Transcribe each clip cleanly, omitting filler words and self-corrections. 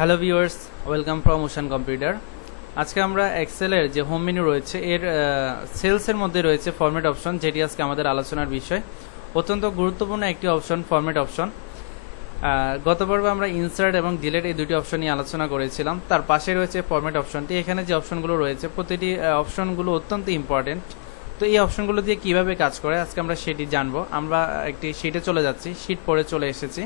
Hello viewers, welcome from ocean computer. আজকে আমরা এক্সেলের যে হোম মেনু রয়েছে এর সেলসের মধ্যে রয়েছে ফরম্যাট অপশন, যেটি আজকে আমাদের আলোচনার বিষয়। অত্যন্ত গুরুত্বপূর্ণ একটি অপশন ফরম্যাট অপশন। গত পর্বে আমরা ইনসার্ট এবং ডিলিট এই দুটি অপশন নিয়ে আলোচনা করেছিলাম। তার পাশে রয়েছে ফরম্যাট অপশনটি। এখানে যে অপশনগুলো রয়েছে প্রতিটি অপশনগুলো অত্যন্ত ইম্পর্টেন্ট। তো এই অপশনগুলো দিয়ে কিভাবে কাজ করে আজকে আমরা সেটি জানবো। আমরা একটি শিটে চলে যাচ্ছি, শিট পরে চলে এসেছি।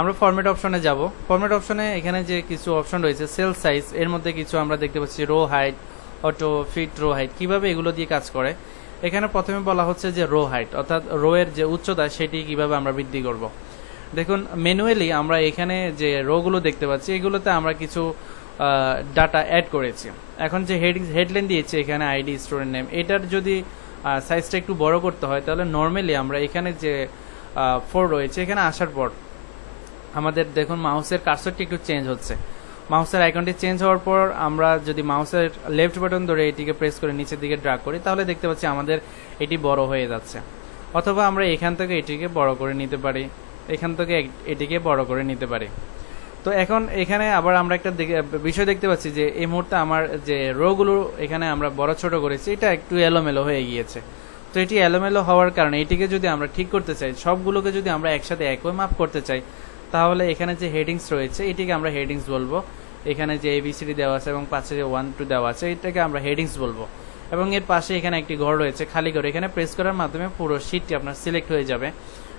আমরা ফরম্যাট অপশনে যাব। ফরম্যাট অপশনে এখানে যে কিছু অপশন রয়েছে, সেল সাইজ, এর মধ্যে কিছু আমরা দেখতে পাচ্ছি row height, auto fit row height, কিভাবে এগুলো দিয়ে কাজ করে। এখানে প্রথমে বলা হচ্ছে যে রো হাইট, অর্থাৎ রো এর যে উচ্চতা সেটি কিভাবে আমরা বৃদ্ধি করব। দেখুন ম্যানুয়ালি আমরা এখানে যে রোগুলো দেখতে পাচ্ছি এগুলোতে আমরা কিছু ডাটা অ্যাড করেছি। এখন যে হেডলাইন দিয়েছি এখানে আইডি, স্টুডেন্ট নেম, এটার যদি সাইজটা একটু বড় করতে হয় তাহলে নর্মালি আমরা এখানে যে 4 রয়েছে এখানে আসার পর আমাদের দেখুন মাউসের কার্সরটি একটু চেঞ্জ হচ্ছে। মাউসের আইকনটি চেঞ্জ হওয়ার পর আমরা যদি মাউসের লেফট বাটন ধরে এটিকে প্রেস করে নিচের দিকে ড্র্যাগ করি তাহলে দেখতে পাচ্ছি আমাদের এটি বড় হয়ে যাচ্ছে। অথবা আমরা এখান থেকে এটিকে বড় করে নিতে পারি, এখান থেকে এটিকে বড় করে নিতে পারি। তো এখন এখানে আবার আমরা একটা বিষয় দেখতে পাচ্ছি যে এই মুহূর্তে আমার যে রোগুলো এখানে আমরা বড় ছোট করেছি এটা একটু এলোমেলো হয়ে গিয়েছে। তো এটি এলোমেলো হওয়ার কারণে এটিকে যদি আমরা ঠিক করতে চাই, সবগুলোকে যদি আমরা একসাথে একই মাপ করতে চাই, তাহলে এখানে যে হেডিংস রয়েছে এটিকে আমরা হেডিংস বলবো। এখানে যে এবিসিডি দেওয়া আছে এবং পাশে যে 1 2 দেওয়া আছে এটাকে আমরা হেডিংস বলবো। এবং এর পাশে এখানে একটি ঘর রয়েছে খালি ঘর, এখানে প্রেস করার মাধ্যমে পুরো শিটটি আপনার সিলেক্ট হয়ে যাবে।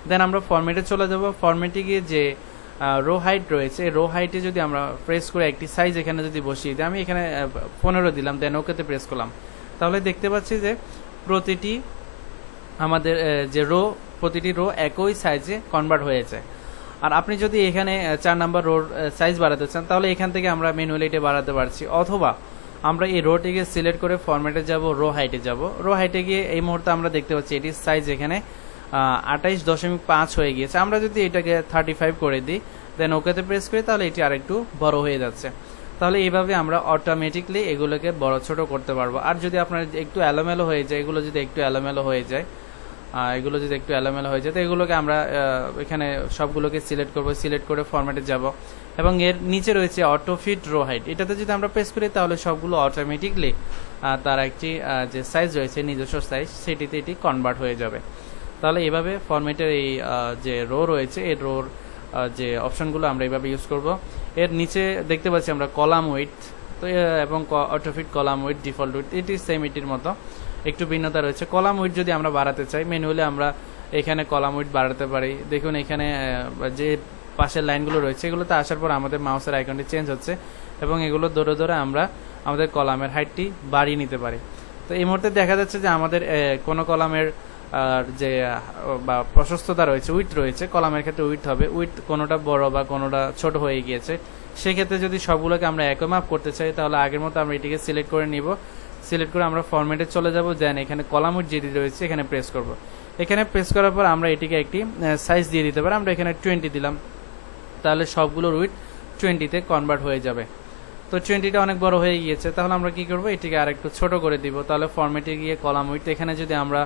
দেন আমরা ফরম্যাটে চলে যাব। ফরম্যাটে গিয়ে যে রো হাইট রয়েছে রো হাইটে যদি আমরা প্রেস করে একটি সাইজ এখানে যদি বসিয়ে দিই, আমি এখানে 15 দিলাম, দেন ওকেতে প্রেস করলাম, তাহলে দেখতে পাচ্ছি যে প্রতিটি আমাদের যে প্রতিটি রো একই সাইজে কনভার্ট হয়েছে। আর আপনি যদি এখানে 4 নাম্বার রোর সাইজ বাড়াতে চান তাহলে এখান থেকে আমরা ম্যানুয়ালি এটা বাড়াতে পারছি। অথবা আমরা এই রোটিকে সিলেক্ট করে ফরম্যাটে যাব, রো হাইটে যাব। রো হাইটে গিয়ে এই মুহূর্তে আমরা দেখতে পাচ্ছি এটির সাইজ এখানে 28.5 হয়ে গিয়েছে। আমরা যদি এটাকে 35 করে দিই, দেন ওকেতে প্রেস করি, তাহলে এটি আরেকটু বড় হয়ে যাচ্ছে। তাহলে এইভাবে আমরা অটোমেটিকলি এগুলোকে বড় ছোট করতে পারবো। আর যদি আপনার একটু এলোমেলো হয়ে যায়, এগুলো যদি একটু এলোমেলো হয়ে যায় তো এগুলোকে আমরা এখানে সবগুলোকে সিলেক্ট করব। সিলেক্ট করে ফরম্যাটে যাব এবং এর নিচে রয়েছে অটো ফিট রো হাইট, এটাতে যদি আমরা প্রেস করি তাহলে সবগুলো অটোমেটিকলি তার একটি যে সাইজ রয়েছে নিজস্ব সাইজ সেটিতে এটি কনভার্ট হয়ে যাবে। তাহলে এভাবে ফরম্যাটের এই যে রো রয়েছে এর রোর যে অপশনগুলো আমরা এইভাবে ইউজ করব। এর নিচে দেখতে পাচ্ছি আমরা কলাম উইডথ, তো এবং autofit column width, default width, এটি সেম এটির মতো, একটু ভিন্নতা রয়েছে। কলাম উইডথ যদি আমরা বাড়াতে চাই ম্যানুয়ালি আমরা এখানে কলাম উইডথ বাড়াতে পারি। দেখুন এখানে যে পাশের লাইনগুলো রয়েছে এগুলোতে আসার পর আমাদের মাউসের আইকনটি চেঞ্জ হচ্ছে এবং এগুলো ধরে ধরে আমরা আমাদের কলামের হাইটটি বাড়িয়ে নিতে পারি। তো এই মুহূর্তে দেখা যাচ্ছে যে আমাদের কোনো কলামের যে বা প্রশস্ততা রয়েছে, উইডথ রয়েছে, কলামের ক্ষেত্রে উইডথ হবে, উইডথ কোনোটা বড় বা কোনোটা ছোট হয়ে গিয়েছে। সেক্ষেত্রে যদি সবগুলোকে আমরা একই মাপ করতে চাই তাহলে আগের মতো আমরা এটিকে সিলেক্ট করে নিব। সিলেক্ট করে আমরা ফরম্যাটে চলে যাব, দেন এখানে কলাম উইডথ যেটি রয়েছে এখানে প্রেস করব। এখানে প্রেস করার পর আমরা এটিকে একটি সাইজ দিয়ে দিতে পারি। আমরা এখানে 20 দিলাম, তাহলে সবগুলোর উইডথ 20-তে কনভার্ট হয়ে যাবে। তো 20টা অনেক বড় হয়ে গিয়েছে, তাহলে আমরা কি করব, এটিকে আরেকটু ছোট করে দিব। তাহলে ফরম্যাটে গিয়ে কলাম উইডথ এখানে যদি আমরা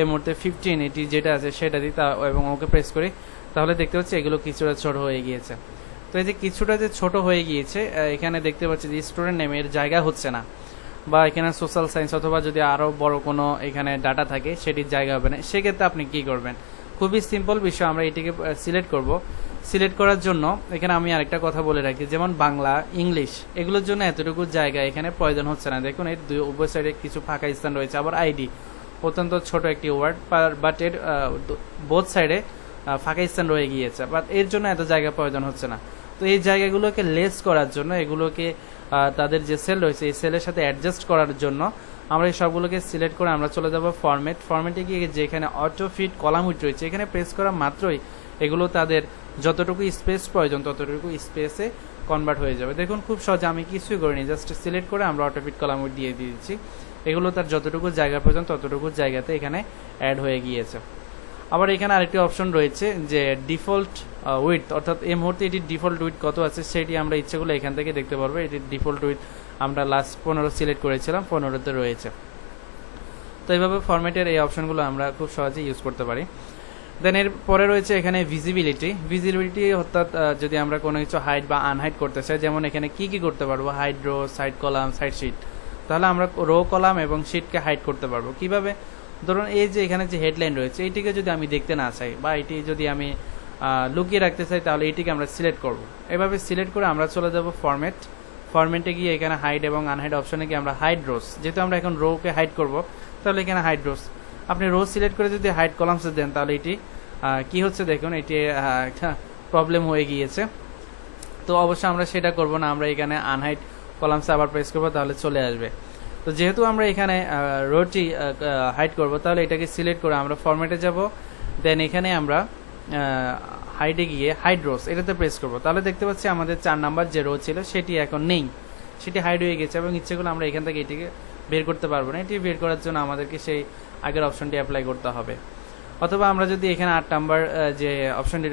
এই মুহূর্তে 15 এটি যেটা আছে সেটা দিই এবং ওকে প্রেস করি, তাহলে দেখতে পাচ্ছি এগুলো কিছুটা ছোট হয়ে গিয়েছে। তো এই যে কিছুটা যে ছোট হয়ে গিয়েছে, এখানে দেখতে পাচ্ছি যে স্টুডেন্ট নেমের জায়গা হচ্ছে না, বা এখানে সোশ্যাল সায়েন্স অথবা যদি আরও বড় কোনো এখানে ডাটা থাকে সেটির জায়গা হবে না। সেক্ষেত্রে আপনি কি করবেন, খুবই সিম্পল বিষয়। আমরা এটিকে সিলেক্ট করব। সিলেক্ট করার জন্য এখানে আমি আরেকটা কথা বলে রাখি, যেমন বাংলা, ইংলিশ এগুলোর জন্য এতটুকু জায়গা এখানে প্রয়োজন হচ্ছে না। দেখুন এর উভয় সাইডে কিছু ফাঁকা স্থান রয়েছে। আবার আইডি অত্যন্ত ছোট একটি ওয়ার্ড, বাট এর বোথ সাইডে ফাঁকা স্থান রয়ে গিয়েছে, বাট এর জন্য এত জায়গা প্রয়োজন হচ্ছে না। তো এই জায়গাগুলোকে লেস করার জন্য, এগুলোকে তাদের যে সেল রয়েছে এই সেলের সাথে অ্যাডজাস্ট করার জন্য আমরা এই সবগুলোকে সিলেক্ট করে আমরা চলে যাব ফরম্যাটে গিয়ে যেখানে অটো ফিট কলাম উইডথ রয়েছে এখানে প্রেস করা মাত্রই এগুলো তাদের যতটুকু স্পেস প্রয়োজন ততটুকু স্পেসে কনভার্ট হয়ে যাবে। দেখুন খুব সহজে, আমি কিছুই করিনি, জাস্ট সিলেক্ট করে আমরা অটো ফিট কলাম উইডথ দিয়ে দিয়েছি। এগুলো তার যতটুকু জায়গা প্রয়োজন ততটুকু জায়গাতে এখানে অ্যাড হয়ে গিয়েছে। আবার এখানে আরেকটি অপশন রয়েছে যে ডিফল্ট উইডথ, অর্থাৎ এই মুহূর্তে এটির ডিফল্ট উইডথ কত আছে সেটি আমরা ইচ্ছে করলে এখান থেকে দেখতে পারবো। এটির ডিফল্ট উইডথ আমরা লাস্ট 15 সিলেক্ট করেছিলাম, 15তে রয়েছে। তো এইভাবে ফরম্যাটের এই অপশনগুলো আমরা খুব সহজে ইউজ করতে পারি। দেন এর পরে রয়েছে এখানে ভিজিবিলিটি অর্থাৎ যদি আমরা কোনো কিছু হাইড বা আনহাইড করতে চাই, যেমন এখানে কি কি করতে পারবো, hide row, side column, side sheet, তাহলে আমরা রো কলাম এবং শিটকে হাইড করতে পারবো কিভাবে। ধরুন এই যে এখানে যে হেডলাইন রয়েছে এইটিকে যদি আমি দেখতে না চাই বা এটি যদি আমি লুকিয়ে রাখতে চাই, তাহলে এটিকে আমরা সিলেক্ট করব। এভাবে সিলেক্ট করে আমরা চলে যাব ফরম্যাটে গিয়ে এখানে হাইড এবং আনহাইড অপশনে গিয়ে আমরা হাইড রোস, যেহেতু আমরা এখন রোকে হাইড করব তাহলে এখানে হাইড রোস। আপনি রো সিলেক্ট করে যদি হাইড কলামস দেন তাহলে এটি কি হচ্ছে দেখুন, এটি একটা প্রবলেম হয়ে গিয়েছে। তো অবশ্যই আমরা সেটা করব না, আমরা এখানে আনহাইড কলামস আবার প্রেস করব, তাহলে চলে আসবে। তো যেহেতু আমরা এখানে রোটি হাইড করব, তাহলে এটাকে সিলেক্ট করে আমরা ফরম্যাটে যাব, দেন এখানে আমরা হাইডে গিয়ে হাইড রোস এটাতে প্রেস করব। তাহলে দেখতে পাচ্ছি আমাদের 4 নাম্বার যে রো ছিল সেটি এখন নেই, সেটি হাইড হয়ে গেছে এবং ইচ্ছে করলে আমরা এখান থেকে এটিকে বের করতে পারবো না। এটি বের করার জন্য আমাদেরকে সেই আগের অপশনটি অ্যাপ্লাই করতে হবে। অথবা আমরা যদি এখানে 8 নাম্বার যে অপশনটি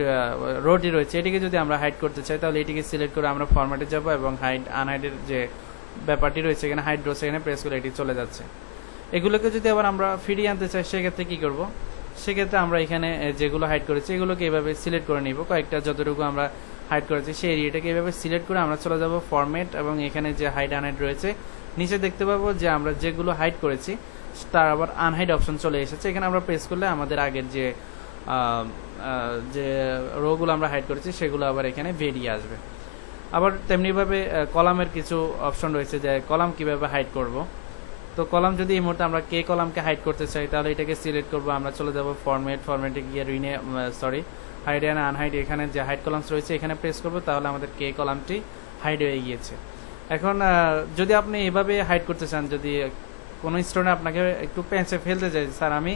রোটি রয়েছে এটিকে যদি আমরা হাইড করতে চাই, তাহলে এটিকে সিলেক্ট করে আমরা ফরম্যাটে যাব এবং হাইড আনহাইডের যে ব্যাপারটি রয়েছে এখানে হাইড রোস এখানে প্রেস করে এটি চলে যাচ্ছে। এগুলোকে যদি আবার আমরা ফিরিয়ে আনতে চাই সেক্ষেত্রে কী করব, সেক্ষেত্রে আমরা এখানে যেগুলো হাইড করেছি এগুলোকে এভাবে সিলেক্ট করে নিব, কয়েকটা যতটুকু আমরা হাইড করেছি সেই এরিয়াটাকে এভাবে সিলেক্ট করে আমরা চলে যাব ফরম্যাট এবং এখানে যে হাইড আনহাইড রয়েছে নিচে দেখতে পাবো যে আমরা যেগুলো হাইড করেছি তার আবার আনহাইড অপশন চলে এসেছে। এখানে আমরা প্রেস করলে আমাদের আগের যে রোগুলো আমরা হাইড করেছি সেগুলো আবার এখানে বেরিয়ে আসবে। আবার তেমনিভাবে কলামের কিছু অপশন রয়েছে যে কলাম কিভাবে হাইড করব। তো কলাম যদি এই মুহূর্তে আমরা কে কলামকে হাইড করতে চাই তাহলে এটাকে সিলেক্ট করব, আমরা চলে যাব ফরম্যাটে গিয়ে হাইড অ্যান্ড আনহাইড, এখানে যে হাইড কলামস রয়েছে এখানে প্রেস করব, তাহলে আমাদের কে কলামটি হাইড হয়ে গিয়েছে। এখন যদি আপনি এভাবে হাইড করতে চান, যদি কোনো স্টুডেন্ট আপনাকে একটু পেঁচে ফেলতে চাই, স্যার আমি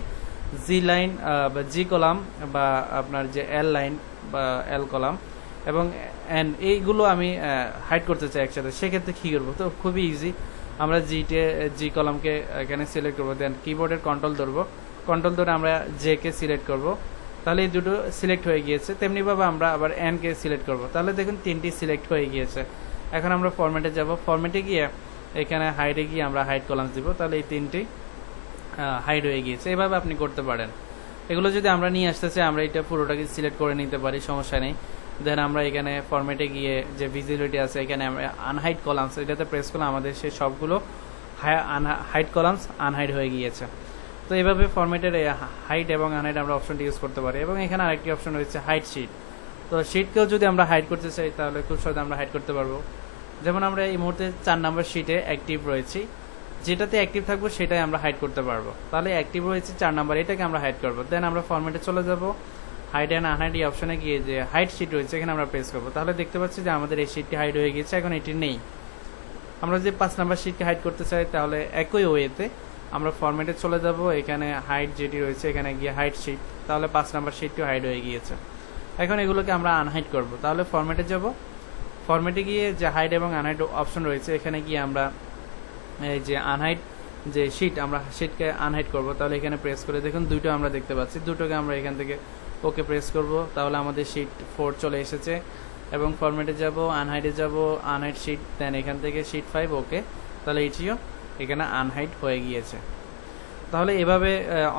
জি লাইন বা জি কলাম বা আপনার যে এল লাইন বা এল কলাম এবং এন এইগুলো আমি হাইড করতে চাই একসাথে, সেক্ষেত্রে কী করবো? তো খুবই ইজি, আমরা জি কলামকে এখানে সিলেক্ট করবো, দেন কিবোর্ডের কন্ট্রোল ধরে আমরা জে কে সিলেক্ট করব, তাহলে এই দুটো সিলেক্ট হয়ে গিয়েছে। তেমনিভাবে আমরা আবার এন কে সিলেক্ট করব, তাহলে দেখুন 3টি সিলেক্ট হয়ে গিয়েছে। এখন আমরা ফরম্যাটে যাব, ফরম্যাটে গিয়ে এখানে হাইডে গিয়ে আমরা হাইড কলামস দিব, তাহলে এই 3টি হাইড হয়ে গিয়েছে। এভাবে আপনি করতে পারেন। এগুলো যদি আমরা নিয়ে আসতে চাই আমরা এটা পুরোটাকে সিলেক্ট করে নিতে পারি, সমস্যা নেই। দেন আমরা এখানে ফরম্যাটে গিয়ে যে ভিজিবিলিটি আছে এখানে আমরা আনহাইড কলামস এটাতে প্রেস করলে আমাদের সেই সবগুলো হাইড কলামস আনহাইড হয়ে গিয়েছে। তো এইভাবে ফরম্যাটের হাইড এবং আনহাইড আমরা অপশনটি ইউজ করতে পারি। এবং এখানে আরেকটি অপশন রয়েছে হাইড শিট। তো শিটকেও যদি আমরা হাইড করতে চাই তাহলে খুব সহজে আমরা হাইড করতে পারবো। যেমন আমরা এই মুহূর্তে 4 নাম্বার শিটে অ্যাক্টিভ রয়েছি, যেটাতে অ্যাক্টিভ থাকবো সেটাই আমরা হাইড করতে পারবো। তাহলে অ্যাক্টিভ রয়েছে 4 নাম্বার, এটাকে আমরা হাইড করবো। দেন আমরা ফরম্যাটে চলে যাব, হাইড অ্যান্ড আনহাইড এই অপশনে গিয়ে যে হাইড শিট রয়েছে এখানে আমরা প্রেস করবো, তাহলে দেখতে পাচ্ছি যে আমাদের এই শিটটি হাইড হয়ে গিয়েছে, এখন এটি নেই। আমরা যদি 5 নাম্বার শিটকে হাইড করতে চাই তাহলে একই ওয়েতে আমরা ফরম্যাটে চলে যাব, এখানে হাইড যেটি রয়েছে এখানে গিয়ে হাইড শিট, তাহলে 5 নাম্বার শিটটিও হাইড হয়ে গিয়েছে। এখন এগুলোকে আমরা আনহাইড করব, তাহলে ফরম্যাটে যাব, ফরম্যাটে গিয়ে যে হাইড এবং আনহাইড অপশন রয়েছে এখানে গিয়ে আমরা এই যে আনহাইড যে শিট আমরা শিটকে আনহাইড করব, তাহলে এখানে প্রেস করে দেখুন দুটো আমরা দেখতে পাচ্ছি, দুটোকে আমরা এখান থেকে ওকে প্রেস করব, তাহলে আমাদের শিট 4 চলে এসেছে। এবং ফরম্যাটে যাব, আনহাইডে যাব, আনহাইড শিট, দেন এখান থেকে শিট 5 ওকে, তাহলে এটিও এখানে আনহাইড হয়ে গিয়েছে। তাহলে এভাবে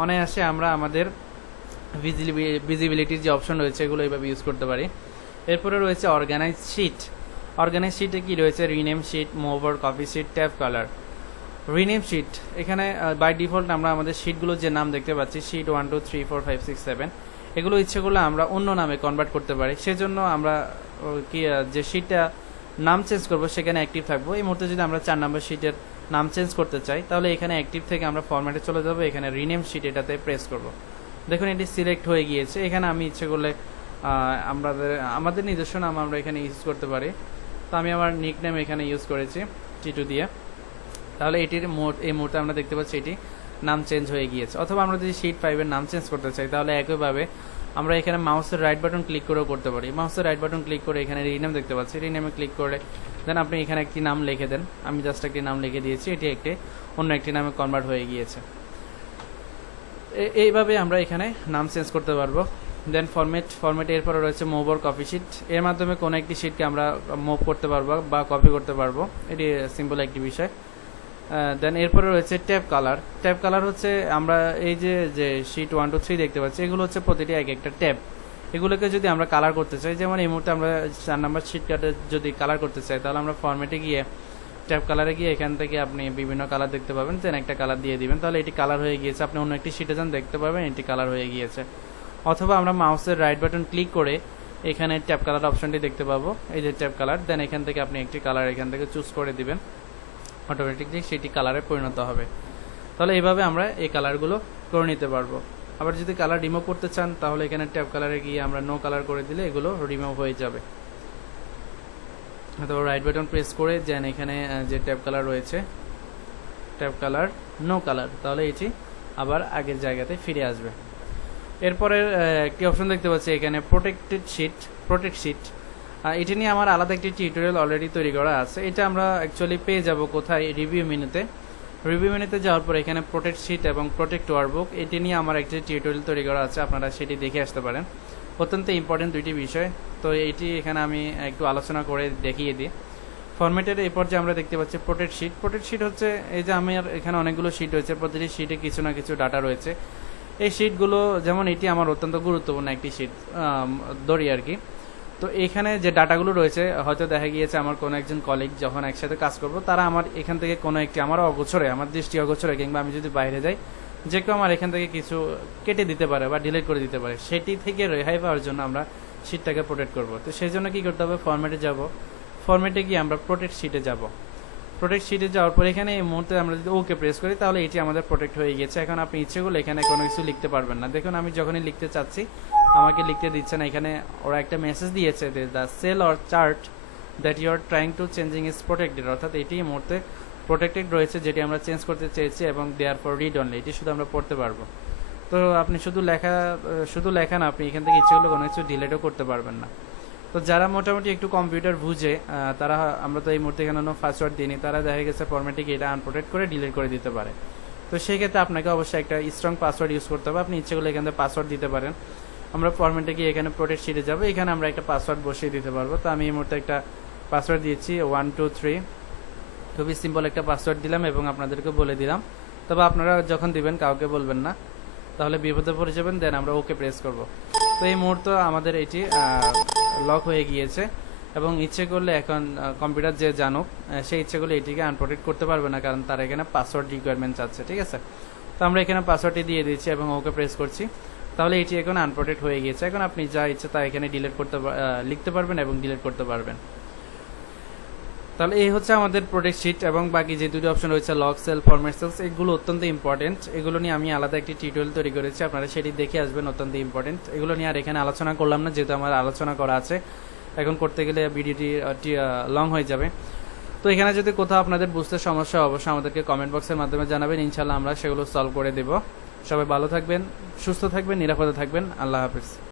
অনায়াসে আমরা আমাদের ভিজিবিলিটির যে অপশন রয়েছে এগুলো এভাবে ইউজ করতে পারি। এরপরে রয়েছে অর্গানাইজ শিটে কি রয়েছে? Rename sheet, move or, copy sheet, tab colour. Rename sheet, এখানে বাই ডিফল্ট আমরা আমাদের শিটগুলো যে নাম দেখতে পাচ্ছি শিট 1 2 3 4 5 6 7 এগুলো ইচ্ছে করলে আমরা অন্য নামে কনভার্ট করতে পারি। সেজন্য আমরা যে শিটটা নাম চেঞ্জ করব সেখানে অ্যাক্টিভ থাকবো। এই মুহূর্তে যদি আমরা 4 নাম্বার শিটের নাম চেঞ্জ করতে চাই তাহলে এখানে অ্যাক্টিভ থেকে আমরা ফরম্যাটে চলে যাব, এখানে রিনেম শিট এটাতে প্রেস করব। দেখুন এটি সিলেক্ট হয়ে গিয়েছে। এখানে আমি ইচ্ছে করলে আমাদের নিজস্ব নাম আমরা এখানে ইউজ করতে পারি। তো আমি আমার নিক নেম এখানে ইউজ করেছি টিটু দিয়ে, তাহলে এটির এই মুহূর্তে আমরা দেখতে পাচ্ছি এটি নাম চেঞ্জ হয়ে গিয়েছে। অথবা আমরা যদি শিট 5 এর নাম চেঞ্জ করতে চাই তাহলে একইভাবে আমরা এখানে মাউসের রাইট বাটন ক্লিক করেও করতে পারি। মাউসের রাইট বাটন ক্লিক করে এখানে রিনেম দেখতে পাচ্ছি, রিনেমে ক্লিক করে দেন আপনি এখানে একটি নাম লিখে দেন। আমি জাস্ট একটি নাম লিখে দিয়েছি, এটি অন্য একটি নামে কনভার্ট হয়ে গিয়েছে। এইভাবে আমরা এখানে নাম চেঞ্জ করতে পারবো। দেন ফরম্যাট এরপরে রয়েছে মুভ অর কপি শিট। এর মাধ্যমে কোনো একটি শিটকে আমরা মুভ করতে পারবো বা কপি করতে পারবো, এটি সিম্পল একটি বিষয়। দেন এরপরে রয়েছে ট্যাব কালার। ট্যাব কালার হচ্ছে আমরা এই যে শিট 1 2 3 দেখতে পাচ্ছি, এগুলো হচ্ছে প্রতিটি এক একটা ট্যাব। এগুলোকে যদি আমরা কালার করতে চাই, যেমন এই মুহূর্তে আমরা 4 নাম্বার শিট কার্ডে যদি কালার করতে চাই, তাহলে আমরা ফরম্যাটে গিয়ে ট্যাব কালারে গিয়ে এখান থেকে আপনি বিভিন্ন কালার দেখতে পাবেন, দেন একটা কালার দিয়ে দিবেন, তাহলে এটি কালার হয়ে গিয়েছে। আপনি অন্য একটি শিটে যান, দেখতে পাবেন এটি কালার হয়ে গিয়েছে। অথবা আমরা মাউসের রাইট বাটন ক্লিক করে এখানে ট্যাব কালার অপশনটি দেখতে পাবো, এই যে ট্যাব কালার, দেন এখান থেকে আপনি একটি কালার এখান থেকে চুজ করে দিবেন, অটোমেটিকলি সেটি কালারে পরিণত হবে। তাহলে এইভাবে আমরা এই কালারগুলো করে নিতে পারবো। আবার যদি কালার রিমুভ করতে চান, তাহলে এখানে ট্যাব কালারে গিয়ে আমরা নো কালার করে দিলে এগুলো রিমুভ হয়ে যাবে। অথবা রাইট বাটন প্রেস করে দেন এখানে যে ট্যাব কালার রয়েছে, ট্যাব কালার নো কালার, তাহলে এটি আবার আগের জায়গাতে ফিরে আসবে। এরপরে একটি অপশন দেখতে পাচ্ছি এখানে প্রোটেক্ট শিট। এটি নিয়ে আমার আলাদা একটি টিউটোরিয়াল অলরেডি তৈরি করা আছে। এটা আমরা অ্যাকচুয়ালি পেয়ে যাব কোথায়, রিভিউ মেনুতে। রিভিউ মেনুতে যাওয়ার পর এখানে প্রোটেক্ট শিট এবং প্রোটেক্ট ওয়ার্কবুক, এটি নিয়ে আমার একটি টিউটোরিয়াল তৈরি করা আছে, আপনারা সেটি দেখে আসতে পারেন। অত্যন্ত ইম্পর্টেন্ট দুইটি বিষয়, তো এটি এখানে আমি একটু আলোচনা করে দেখিয়ে দিই। ফরম্যাটের এই পর্যায়ে আমরা দেখতে পাচ্ছি প্রোটেক্ট শিট হচ্ছে এই যে আমার এখানে অনেকগুলো শিট রয়েছে, প্রতিটি শিটে কিছু না কিছু ডাটা রয়েছে। এই শিটগুলো, যেমন এটি আমার অত্যন্ত গুরুত্বপূর্ণ একটি শিট ধরি আর কি। তো এখানে যে ডাটাগুলো রয়েছে, হয়তো দেখা গিয়েছে আমার কোনো একজন কলিগ যখন একসাথে কাজ করব, তারা আমার এখান থেকে কোনো একটি আমার অগোচরে, আমার দৃষ্টি অগোচরে, কিংবা আমি যদি বাইরে যাই, যে কেউ আমার এখান থেকে কিছু কেটে দিতে পারে বা ডিলিট করে দিতে পারে, সেটি থেকে রেহাই পাওয়ার জন্য আমরা শিটটাকে প্রোটেক্ট করব। তো সেই জন্য কী করতে হবে, ফরম্যাটে যাব, ফরম্যাটে গিয়ে আমরা প্রোটেক্ট শিটে যাব। প্রোটেক্ট শিটে যাওয়ার পর এখানে এই মুহূর্তে আমরা যদি ওকে প্রেস করি, তাহলে এটি আমাদের প্রোটেক্ট হয়ে গেছে। এখন আপনি ইচ্ছে করলে এখানে কোনো কিছু লিখতে পারবেন না। দেখুন আমি যখনই লিখতে চাচ্ছি আমাকে লিখতে দিচ্ছে না। এখানে ওরা একটা মেসেজ দিয়েছে, the cell or chart that you are trying to changing is protected, অর্থাৎ এটি এই মুহূর্তে প্রোটেক্টেড রয়েছে, যেটি আমরা চেঞ্জ করতে চেয়েছি, এবং দেয়ার ফর রিড অনলি, এটি শুধু আমরা পড়তে পারবো। তো আপনি শুধু লেখা না, আপনি এখান থেকে ইচ্ছে করলে কোনো কিছু ডিলিটও করতে পারবেন না। তো যারা মোটামুটি একটু কম্পিউটার বুঝে, তারা, আমরা তো এই মুহূর্তে এখানে কোনো পাসওয়ার্ড দিইনি, তারা দেখা গেছে ফরম্যাটে গিয়ে এটা আনপ্রোটেক্ট করে ডিলিট করে দিতে পারে। তো সেই ক্ষেত্রে আপনাকে অবশ্যই একটা স্ট্রং পাসওয়ার্ড ইউজ করতে হবে। আপনি ইচ্ছে করলে এখান থেকে পাসওয়ার্ড দিতে পারেন। আমরা ফরম্যাটে গিয়ে এখানে প্রোটেক্ট শিটে যাবো, এখানে আমরা একটা পাসওয়ার্ড বসিয়ে দিতে পারবো। তো আমি এই মুহূর্তে একটা পাসওয়ার্ড দিয়েছি 1 2 3, খুবই সিম্পল একটা পাসওয়ার্ড দিলাম এবং আপনাদেরকে বলে দিলাম। তবে আপনারা যখন দিবেন কাউকে বলবেন না, তাহলে বিপদে পড়ে যাবেন। দেন আমরা ওকে প্রেস করব। তো এই মুহূর্তে আমাদের এটি লক হয়ে গিয়েছে, এবং ইচ্ছে করলে এখন কম্পিউটার যে জানুক, সে ইচ্ছে করলে এটিকে আনপ্রোটেক্ট করতে পারবে না, কারণ তার এখানে পাসওয়ার্ড রিকোয়ারমেন্ট চাচ্ছে। ঠিক আছে, তো আমরা এখানে পাসওয়ার্ডটি দিয়ে দিচ্ছি এবং ওকে প্রেস করছি, তাহলে এটি এখন আনপ্রোটেক্ট হয়ে গিয়েছে। এখন আপনি যা ইচ্ছে তা এখানে লিখতে পারবেন এবং ডিলিট করতে পারবেন। তাহলে এই হচ্ছে আমাদের প্রোটেক্ট শিট, এবং বাকি যে দুটি অপশন রয়েছে লক সেল, ফরম্যাট সেলস, এগুলো অত্যন্ত ইম্পর্টেন্ট। এগুলো নিয়ে আমি আলাদা একটি টিউটোরিয়াল তৈরি করেছি, আপনারা সেটি দেখে আসবেন, অত্যন্ত ইম্পর্টেন্ট। এগুলো নিয়ে আর এখানে আলোচনা করলাম না, যেহেতু আমার আলোচনা করা আছে, এখন করতে গেলে ভিডিওটি লং হয়ে যাবে। তো এখানে যদি কোথাও আপনাদের বুঝতে সমস্যা, অবশ্যই আমাদেরকে কমেন্ট বক্সের মাধ্যমে জানাবেন, ইনশাল্লাহ আমরা সেগুলো সলভ করে দেব। সবাই ভালো থাকবেন, সুস্থ থাকবেন, নিরাপদে থাকবেন। আল্লাহ হাফিজ।